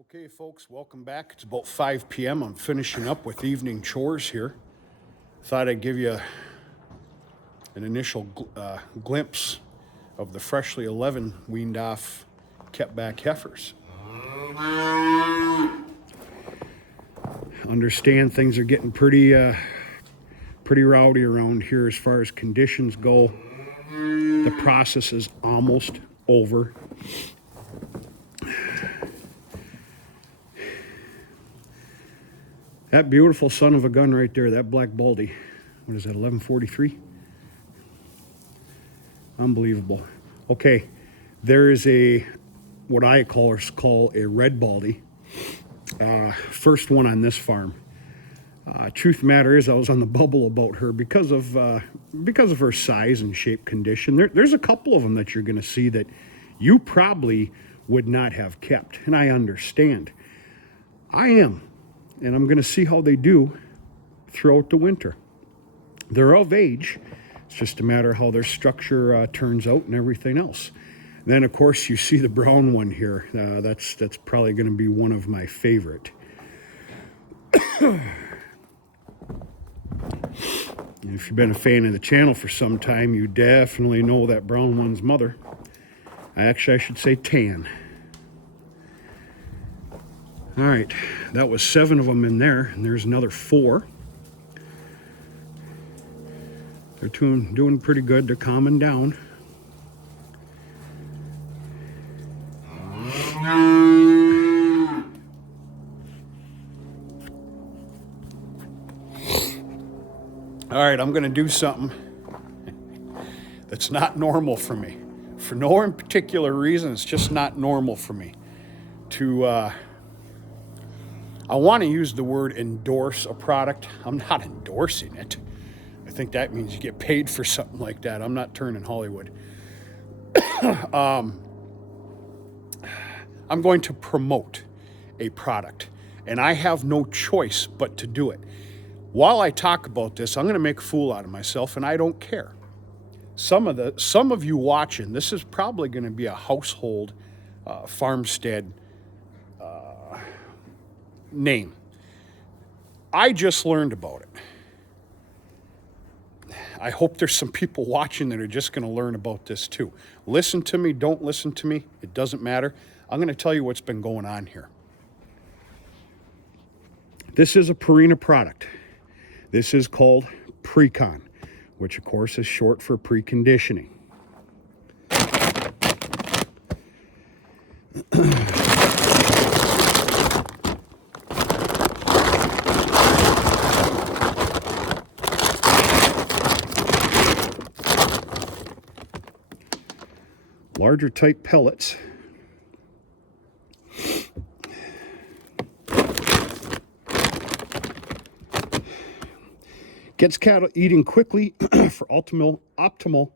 Okay, folks, welcome back. It's about 5 p.m. I'm finishing up with evening chores here. Thought I'd give you an initial glimpse of the freshly 11 weaned off, kept back heifers. Understand things are getting pretty rowdy around here as far as conditions go. The process is almost over. That beautiful son of a gun right there, that black baldy. What is that, 1143? Unbelievable. Okay, there is what I call a red baldy. First one on this farm. Truth of the matter is I was on the bubble about her because of her size and shape condition. There's a couple of them that you're going to see that you probably would not have kept, and I understand. I am. And I'm going to see how they do throughout the winter. They're of age. It's just a matter of how their structure turns out and everything else. Then, of course, you see the brown one here. That's probably going to be one of my favorite. If you've been a fan of the channel for some time, you definitely know that brown one's mother. Actually, I should say tan. All right, that was 7 of them in there, and there's another 4. They're doing pretty good. They're calming down. All right, I'm going to do something that's not normal for me. For no in particular reason, it's just not normal for me to... I want to use the word endorse a product. I'm not endorsing it. I think that means you get paid for something like that. I'm not turning Hollywood. I'm going to promote a product, and I have no choice but to do it. While I talk about this, I'm going to make a fool out of myself, and I don't care. Some of you watching, this is probably going to be a household farmstead name. I just learned about it. I hope there's some people watching that are just going to learn about this too. Listen to me, don't listen to me, it doesn't matter. I'm going to tell you what's been going on here. This is a Purina product. This is called Precon, which of course is short for preconditioning. Larger type pellets. Gets cattle eating quickly for optimal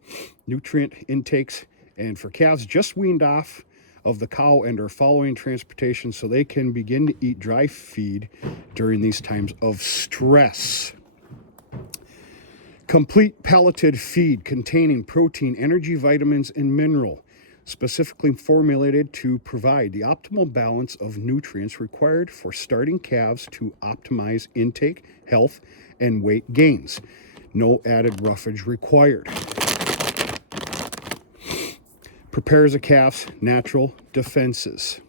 nutrient intakes, and for calves just weaned off of the cow and are following transportation so they can begin to eat dry feed during these times of stress. Complete pelleted feed containing protein, energy, vitamins, and mineral, specifically formulated to provide the optimal balance of nutrients required for starting calves to optimize intake, health, and weight gains. No added roughage required. Prepares a calf's natural defenses.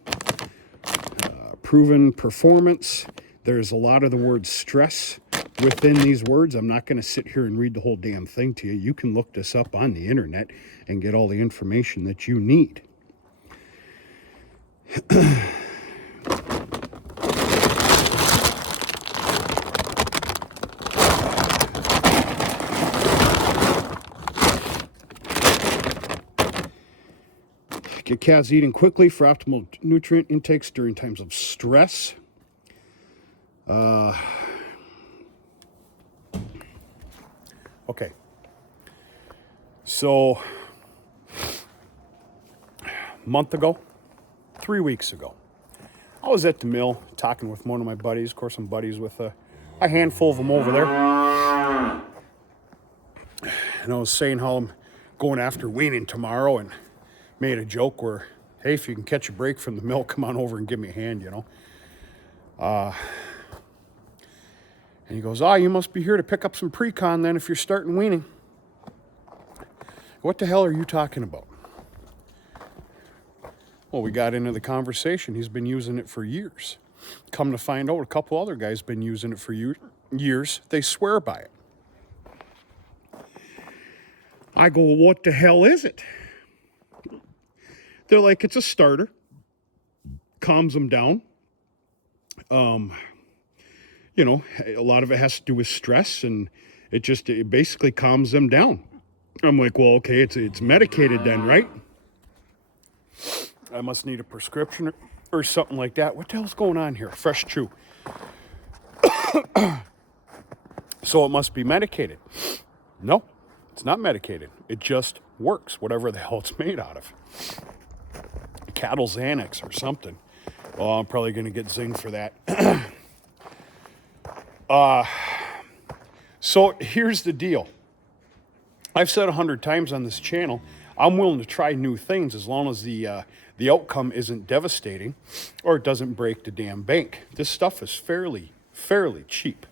Proven performance. There's a lot of the word stress within these words. I'm not going to sit here and read the whole damn thing to you. You can look this up on the internet and get all the information that you need. Get calves eating quickly for optimal nutrient intakes during times of stress. Okay. So, a month ago, 3 weeks ago, I was at the mill talking with one of my buddies. Of course, I'm buddies with a handful of them over there. And I was saying how I'm going after weaning tomorrow, and made a joke where, hey, if you can catch a break from the mill, come on over and give me a hand, you know. And he goes, you must be here to pick up some Precon then if you're starting weaning. What the hell are you talking about? Well, we got into the conversation. He's been using it for years. Come to find out, a couple other guys been using it for years. They swear by it. I go, well, what the hell is it? They're like, it's a starter. Calms them down. You know, a lot of it has to do with stress, and it basically calms them down. I'm like, well, okay, it's medicated then, right? I must need a prescription or something like that. What the hell's going on here? Fresh chew. So it must be medicated. No, it's not medicated. It just works, whatever the hell it's made out of. Cattle Xanax or something. Well, I'm probably going to get zinged for that. So here's the deal. I've said 100 times on this channel, I'm willing to try new things as long as the outcome isn't devastating or it doesn't break the damn bank. This stuff is fairly cheap.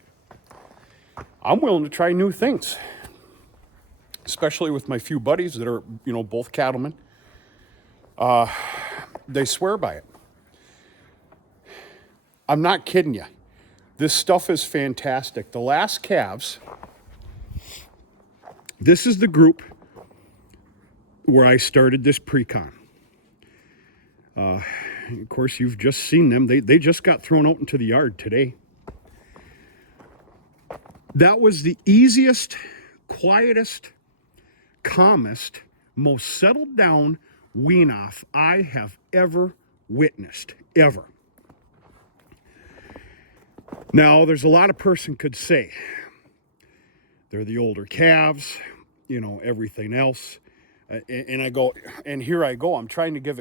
I'm willing to try new things, especially with my few buddies that are, you know, both cattlemen. They swear by it. I'm not kidding you. This stuff is fantastic. The last calves, this is the group where I started this Precon. Of course, you've just seen them. They just got thrown out into the yard today. That was the easiest, quietest, calmest, most settled down wean off I have ever witnessed, ever. Now, there's a lot a person could say. They're the older calves, you know, everything else. And I go, and here I go. I'm trying to give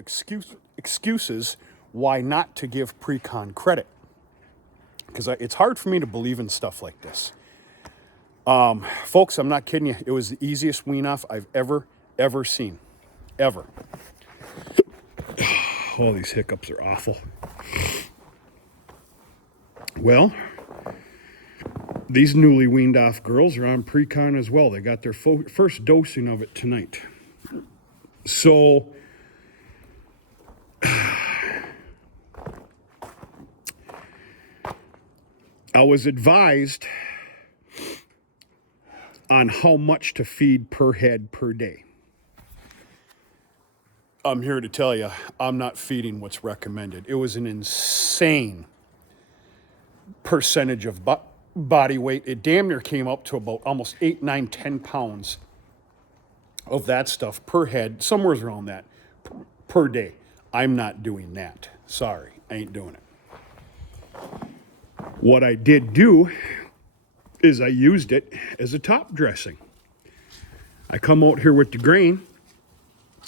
excuses why not to give Precon credit. Because it's hard for me to believe in stuff like this. Folks, I'm not kidding you. It was the easiest wean-off I've ever seen. Ever. All these hiccups are awful. Well, these newly weaned off girls are on Precon as well. They got their first dosing of it tonight. So, I was advised on how much to feed per head per day. I'm here to tell you, I'm not feeding what's recommended. It was an insane percentage of body weight. It damn near came up to about almost 8, 9, 10 pounds of that stuff per head, somewhere around that, per day. I'm not doing that. Sorry, I ain't doing it. What I did do is I used it as a top dressing. I come out here with the grain.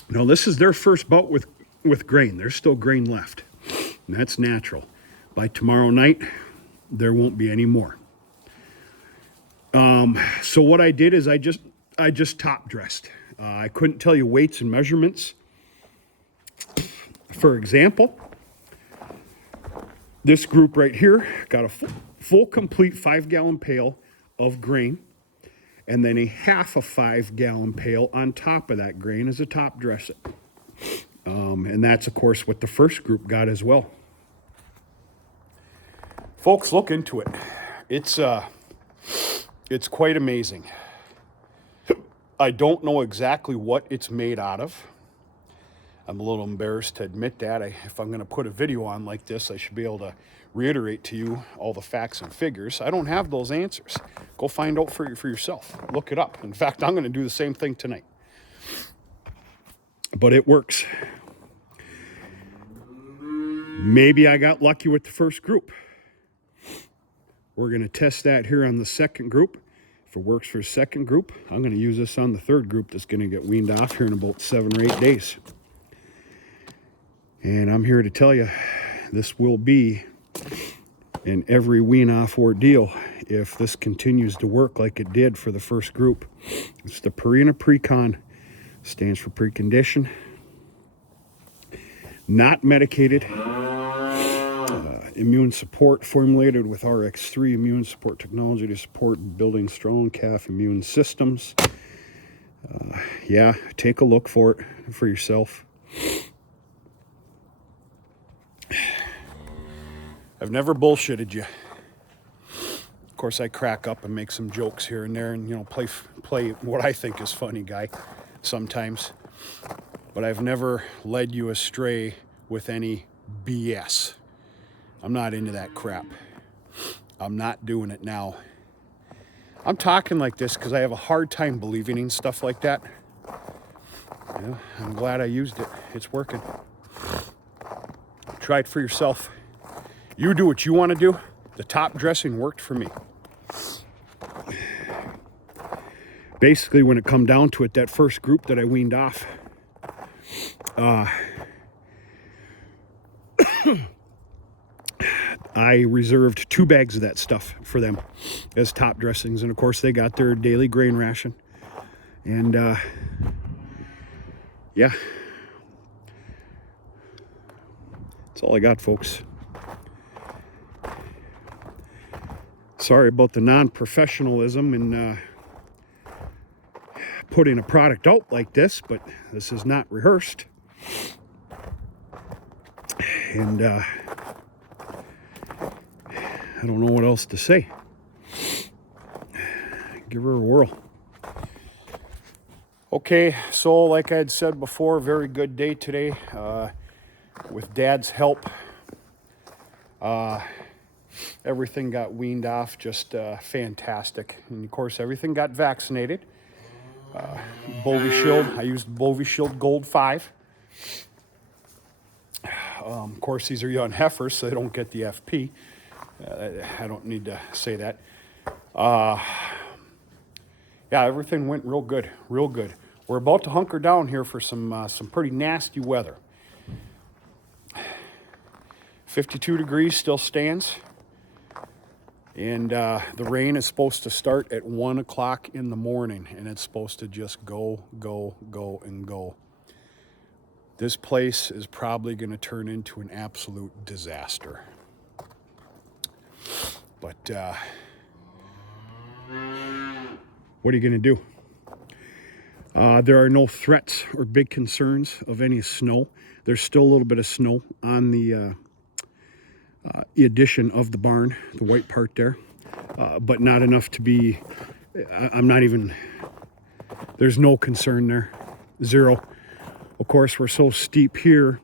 Now, this is their first bout with grain. There's still grain left, and that's natural. By tomorrow night, there won't be any more. So what I did is I just top dressed. I couldn't tell you weights and measurements. For example, this group right here got a full complete 5-gallon pail of grain, and then a half a 5-gallon pail on top of that grain as a top dressing. And that's, of course, what the first group got as well. Folks, look into it. It's quite amazing. I don't know exactly what it's made out of. I'm a little embarrassed to admit that. If I'm going to put a video on like this, I should be able to reiterate to you all the facts and figures. I don't have those answers. Go find out for yourself. Look it up. In fact, I'm going to do the same thing tonight. But it works. Maybe I got lucky with the first group. We're going to test that here on the second group. If it works for a second group, I'm going to use this on the third group that's going to get weaned off here in about 7 or 8 days. And I'm here to tell you, this will be an every wean-off ordeal if this continues to work like it did for the first group. It's the Purina Precon. Stands for precondition. not medicated. Immune support formulated with RX3 immune support technology to support building strong calf immune systems. Yeah, take a look for it for yourself. I've never bullshitted you. Of course, I crack up and make some jokes here and there, and you know, play what I think is funny guy sometimes. But I've never led you astray with any BS. I'm not into that crap. I'm not doing it now. I'm talking like this because I have a hard time believing in stuff like that. Yeah, I'm glad I used it. It's working. Try it for yourself. You do what you want to do. The top dressing worked for me. Basically, when it come down to it, that first group that I weaned off, I reserved 2 bags of that stuff for them as top dressings. And of course, they got their daily grain ration. And yeah, that's all I got, folks. Sorry about the non-professionalism in putting a product out like this, but this is not rehearsed. And I don't know what else to say. Give her a whirl. Okay, so like I had said before, very good day today. With Dad's help, everything got weaned off, just fantastic. And of course, everything got vaccinated. Bovie Shield, I used Bovie Shield Gold 5. Of course, these are young heifers, so they don't get the FP. I don't need to say that. Yeah, everything went real good, real good. We're about to hunker down here for some pretty nasty weather. 52 degrees still stands. And the rain is supposed to start at 1 o'clock in the morning, and it's supposed to just go, go, go, and go. This place is probably going to turn into an absolute disaster. But what are you going to do? There are no threats or big concerns of any snow. There's still a little bit of snow on the addition of the barn, the white part there, but not enough to be, I'm not even, there's no concern there, zero. Of course, we're so steep here,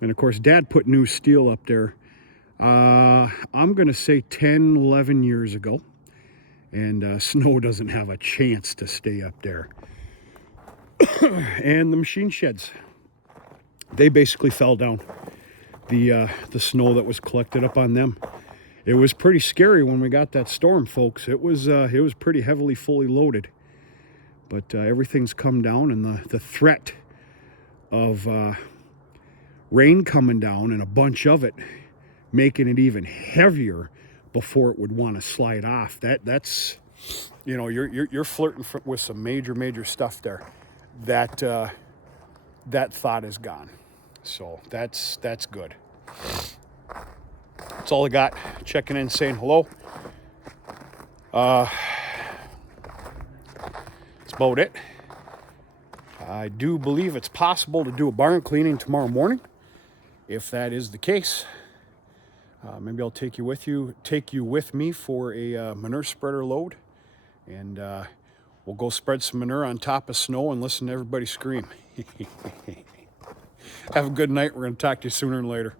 and of course, Dad put new steel up there, I'm going to say 10, 11 years ago, and snow doesn't have a chance to stay up there. And the machine sheds, they basically fell down. The snow that was collected up on them. It was pretty scary when we got that storm, folks. It was pretty heavily fully loaded. But everything's come down, and the threat of rain coming down and a bunch of it making it even heavier before it would want to slide off. That's, you know, you're flirting with some major stuff there. That thought is gone. So that's good. That's all I got. Checking in, saying hello. That's about it. I do believe it's possible to do a barn cleaning tomorrow morning. If that is the case, maybe I'll take you with me for a manure spreader load, and we'll go spread some manure on top of snow and listen to everybody scream. Have a good night. We're going to talk to you sooner than later.